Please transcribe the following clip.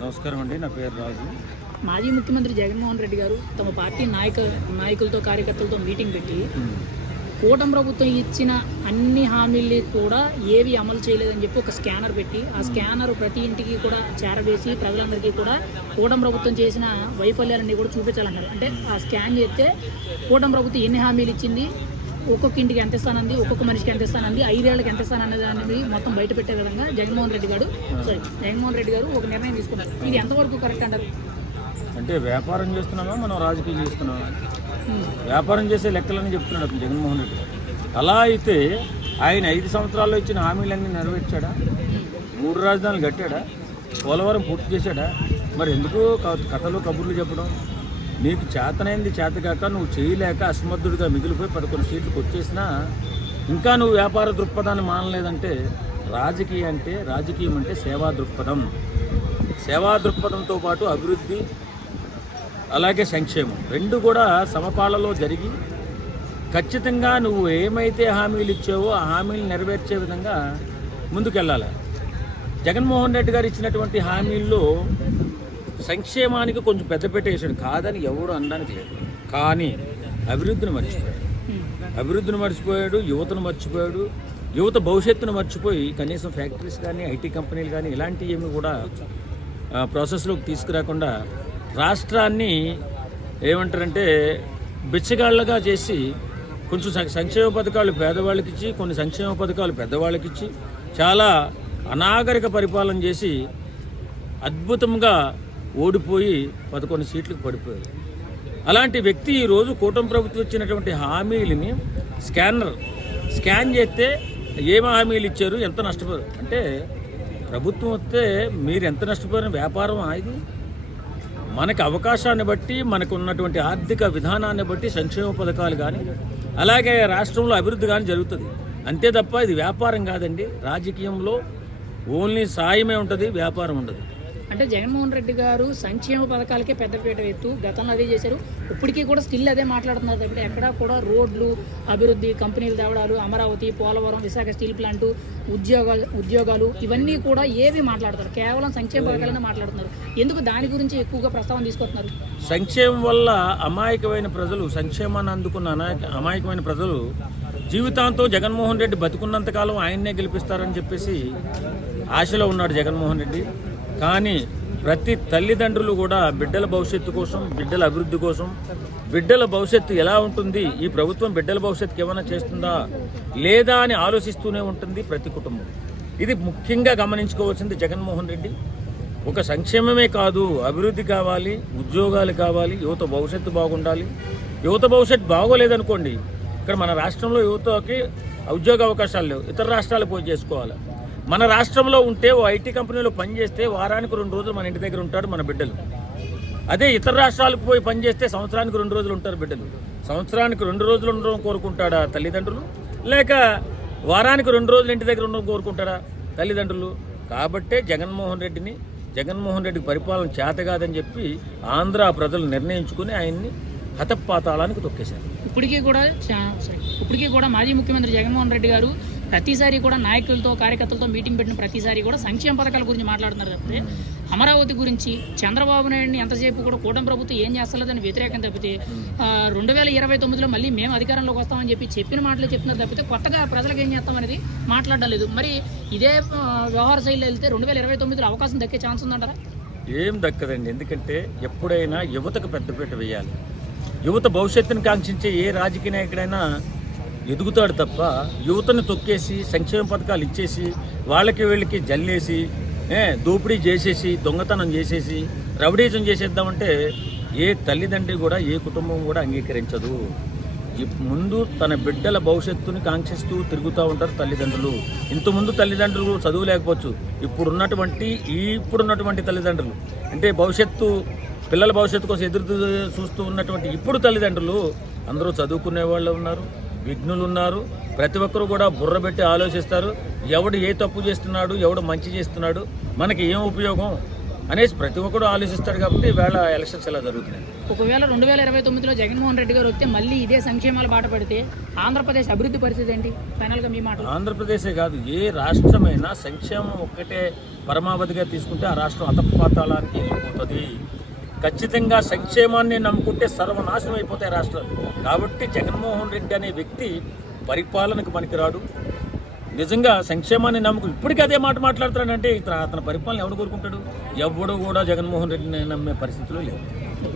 నమస్కారం అండి నా పేరు రాజు. మాజీ ముఖ్యమంత్రి జగన్మోహన్ రెడ్డి గారు తమ పార్టీ నాయక నాయకులతో కార్యకర్తలతో మీటింగ్ పెట్టి కూటమి ప్రభుత్వం ఇచ్చిన అన్ని హామీల్ని కూడా ఏవి అమలు చేయలేదని చెప్పి ఒక స్కానర్ పెట్టి ఆ స్కానర్ ప్రతి ఇంటికి కూడా చేరవేసి ప్రజలందరికీ కూడా కూటమి ప్రభుత్వం చేసిన వైఫల్యాలన్నీ కూడా చూపించాలన్నారు అంటే ఆ స్కాన్ చేస్తే కూటమి ప్రభుత్వం ఎన్ని హామీలు ఇచ్చింది ఒక్కొక్క ఇంటికి ఎంత ఇస్తానంది ఒక్కొక్క మనిషికి ఎంత ఇస్తానంది ఐదేళ్ళకు ఎంత ఇస్తానన్నది అనేది మొత్తం బయట పెట్టే విధంగా జగన్మోహన్ రెడ్డి గారు సారీ జగన్మోహన్ రెడ్డి గారు ఒక నిర్ణయం తీసుకున్నారు. ఇది ఎంతవరకు కరెక్ట్ అంటారు? అంటే వ్యాపారం చేస్తున్నామా? మనం రాజకీయం చేస్తున్నామా. వ్యాపారం చేసే లెక్కలని చెప్తున్నాడు అతను జగన్మోహన్ రెడ్డి గారు. అలా అయితే ఆయన ఐదు సంవత్సరాల్లో ఇచ్చిన హామీలన్నీ నెరవేర్చాడా? మూడు రాజధానులు కట్టాడా? పోలవరం పూర్తి చేశాడా? మరి ఎందుకు కథలు కబుర్లు చెప్పడం? నీకు చేతనైంది చేతగాక నువ్వు చేయలేక అసమర్థుడిగా మిగిలిపోయి పదకొండు సీట్లకు వచ్చేసినా ఇంకా నువ్వు వ్యాపార దృక్పథాన్ని మానలేదంటే రాజకీయం అంటే రాజకీయం అంటే సేవా దృక్పథం. సేవా దృక్పథంతో పాటు అభివృద్ధి అలాగే సంక్షేమం. రెండు కూడా సమపాలలో జరిగి ఖచ్చితంగా నువ్వు ఏమైతే హామీలు ఇచ్చావో ఆ హామీలు నెరవేర్చే విధంగా ముందుకెళ్ళాలి. జగన్మోహన్ రెడ్డి గారు ఇచ్చినటువంటి హామీల్లో సంక్షేమానికి కొంచెం పెద్దపీట వేసాడు కాదని ఎవరు అనడానికి లేదు. కానీ అభివృద్ధిని మర్చిపోయాడు. అభివృద్ధిని మర్చిపోయాడు యువతను మర్చిపోయాడు యువత భవిష్యత్తును మర్చిపోయి కనీసం ఫ్యాక్టరీస్ కానీ ఐటీ కంపెనీలు కానీ ఇలాంటివి ఏమి కూడా ప్రాసెస్లోకి తీసుకురాకుండా రాష్ట్రాన్ని ఏమంటారంటే బిచ్చగాళ్ళగా చేసి కొంచెం సం- సంక్షేమ పథకాలు పేదవాళ్ళకి ఇచ్చి కొన్ని సంక్షేమ పథకాలు పెద్దవాళ్ళకి ఇచ్చి చాలా అనాగరిక పరిపాలన చేసి అద్భుతంగా ఓడిపోయి పదకొండు సీట్లకు పడిపోయారు. అలాంటి వ్యక్తి ఈరోజు కూటమి ప్రభుత్వం ఇచ్చినటువంటి హామీలని స్కానర్ స్కాన్ చేస్తే ఏం హామీలు ఇచ్చారు? ఎంత నష్టపోయారు? అంటే ప్రభుత్వం వస్తే మీరు ఎంత నష్టపోయిన వ్యాపారం ఇది? మనకి అవకాశాన్ని బట్టి మనకు ఉన్నటువంటి ఆర్థిక విధానాన్ని బట్టి సంక్షేమ పథకాలు కానీ అలాగే రాష్ట్రంలో అభివృద్ధి కానీ జరుగుతుంది. అంతే తప్ప ఇది వ్యాపారం కాదండి. రాజకీయంలో ఓన్లీ సాయమే ఉంటుంది వ్యాపారం ఉండదు. అంటే జగన్మోహన్ రెడ్డి గారు సంక్షేమ పథకాలకే పెద్దపీట ఎత్తు గతంలో అదే చేశారు. ఇప్పటికీ కూడా స్టిల్ అదే మాట్లాడుతున్నారు తప్పితే ఎక్కడా కూడా రోడ్లు అభివృద్ధి కంపెనీలు తేవడాలు అమరావతి పోలవరం విశాఖ స్టీల్ ప్లాంట్ ఉద్యోగాలు ఉద్యోగాలు ఇవన్నీ కూడా ఏవి మాట్లాడతారు కేవలం సంక్షేమ పథకాలనే మాట్లాడుతున్నారు. ఎందుకు దాని గురించి ఎక్కువగా ప్రస్తావన తీసుకొస్తున్నారు? సంక్షేమం వల్ల అమాయకమైన ప్రజలు సంక్షేమాన్ని అందుకున్న అనాయక అమాయకమైన ప్రజలు జీవితాంతం జగన్మోహన్ రెడ్డి బతుకున్నంతకాలం ఆయన్నే గెలిపిస్తారని చెప్పేసి ఆశలో ఉన్నాడు జగన్మోహన్ రెడ్డి. కానీ ప్రతి తల్లిదండ్రులు కూడా బిడ్డల భవిష్యత్తు కోసం బిడ్డల అభివృద్ధి కోసం బిడ్డల భవిష్యత్తు ఎలా ఉంటుంది ఈ ప్రభుత్వం బిడ్డల భవిష్యత్తుకి ఏమైనా చేస్తుందా లేదా అని ఆలోచిస్తూనే ఉంటుంది ప్రతి కుటుంబం. ఇది ముఖ్యంగా గమనించుకోవాల్సింది జగన్మోహన్ రెడ్డి. ఒక సంక్షేమమే కాదు అభివృద్ధి కావాలి ఉద్యోగాలు కావాలి యువత భవిష్యత్తు బాగుండాలి. యువత భవిష్యత్తు బాగోలేదనుకోండి ఇక్కడ మన రాష్ట్రంలో యువతకి ఉద్యోగ అవకాశాలు లేవు ఇతర రాష్ట్రాలు పోయి చేసుకోవాలి. మన రాష్ట్రంలో ఉంటే ఓ ఐటీ కంపెనీలో పనిచేస్తే వారానికి రెండు రోజులు మన ఇంటి దగ్గర ఉంటాడు మన బిడ్డలు. అదే ఇతర రాష్ట్రాలకు పోయి పనిచేస్తే సంవత్సరానికి రెండు రోజులు ఉంటారు బిడ్డలు. సంవత్సరానికి రెండు రోజులు ఉండడం కోరుకుంటాడా తల్లిదండ్రులు? లేక వారానికి రెండు రోజులు ఇంటి దగ్గర ఉండడం కోరుకుంటాడా తల్లిదండ్రులు? కాబట్టే జగన్మోహన్ రెడ్డిని జగన్మోహన్ రెడ్డికి పరిపాలన చేత కాదని చెప్పి ఆంధ్ర ప్రజలు నిర్ణయించుకుని ఆయన్ని హతపాతాళానికి తొక్కేశారు. ఇప్పటికీ కూడా ఇప్పటికీ కూడా మాజీ ముఖ్యమంత్రి జగన్మోహన్ రెడ్డి గారు ప్రతిసారి కూడా నాయకులతో కార్యకర్తలతో మీటింగ్ పెట్టిన ప్రతిసారి కూడా సంక్షేమ పథకాల గురించి మాట్లాడుతున్నారు తప్పితే అమరావతి గురించి చంద్రబాబు నాయుడిని ఎంతసేపు కూడా కూటమి ప్రభుత్వం ఏం చేస్తలేదని వ్యతిరేకం తప్పితే రెండు వేల ఇరవై తొమ్మిదిలో మళ్ళీ మేము అధికారంలోకి వస్తామని చెప్పి చెప్పిన మాటలు చెప్తున్నారు తప్పితే కొత్తగా ప్రజలకు ఏం చేస్తాం అనేది మాట్లాడడం లేదు. మరి ఇదే వ్యవహార శైలిలో వెళ్తే రెండు వేల ఇరవై తొమ్మిదిలో అవకాశం దక్కే ఛాన్స్ ఉందంటారా? ఏం దక్కదండి. ఎందుకంటే ఎప్పుడైనా యువతకు పెద్దపీట వేయాలి. యువత భవిష్యత్తును కాంక్షించే ఏ రాజకీయ నాయకుడైనా ఎదుగుతాడు తప్ప యువతను తొక్కేసి సంక్షేమ పథకాలు ఇచ్చేసి వాళ్ళకి వీళ్ళకి జల్లేసి దోపిడీ చేసేసి దొంగతనం చేసేసి రవడీజం చేసేద్దామంటే ఏ తల్లిదండ్రి కూడా ఏ కుటుంబం కూడా అంగీకరించదు. ముందు తన బిడ్డల భవిష్యత్తుని కాంక్షిస్తూ తిరుగుతూ ఉంటారు తల్లిదండ్రులు. ఇంతకుముందు తల్లిదండ్రులు చదువు లేకపోవచ్చు. ఇప్పుడున్నటువంటి ఇప్పుడున్నటువంటి తల్లిదండ్రులు. అంటే భవిష్యత్తు పిల్లల భవిష్యత్తు కోసం ఎదురు చూస్తూ ఉన్నటువంటి ఇప్పుడు తల్లిదండ్రులు అందరూ చదువుకునే వాళ్ళు ఉన్నారు. విఘ్నులు ఉన్నారు ప్రతి ఒక్కరు కూడా బుర్ర పెట్టి ఆలోచిస్తారు. ఎవడు ఏ తప్పు చేస్తున్నాడు ఎవడు మంచి చేస్తున్నాడు మనకి ఏం ఉపయోగం అనేసి ప్రతి ఒక్కడు ఆలోచిస్తాడు కాబట్టి వేళ ఎలక్షన్స్ ఇలా జరుగుతున్నాయి? ఒకవేళ రెండు వేల ఇరవై తొమ్మిదిలో జగన్మోహన్ రెడ్డి గారు వస్తే మళ్ళీ ఇదే సంక్షేమాలు బాట పడితే ఆంధ్రప్రదేశ్ అభివృద్ధి పరిస్థితి ఏంటి? ఫైనల్గా మీ మాట ఆంధ్రప్రదేశే కాదు ఏ రాష్ట్రమైనా సంక్షేమం ఒక్కటే పరమావధిగా తీసుకుంటే ఆ రాష్ట్రం అతపాతాళానికి వెళ్ళిపోతుంది ఖచ్చితంగా సంక్షేమాన్ని నమ్ముకుంటే సర్వనాశనం అయిపోతాయి రాష్ట్రాలు. కాబట్టి జగన్మోహన్ రెడ్డి అనే వ్యక్తి పరిపాలనకు పనికిరాడు. నిజంగా సంక్షేమాన్ని నమ్ముకు ఇప్పటికీ అదే మాట మాట్లాడుతున్నాడంటే ఇతను అతని పరిపాలన ఎవడు కోరుకుంటాడు? ఎవడు కూడా జగన్మోహన్ రెడ్డిని నమ్మే పరిస్థితిలో లేదు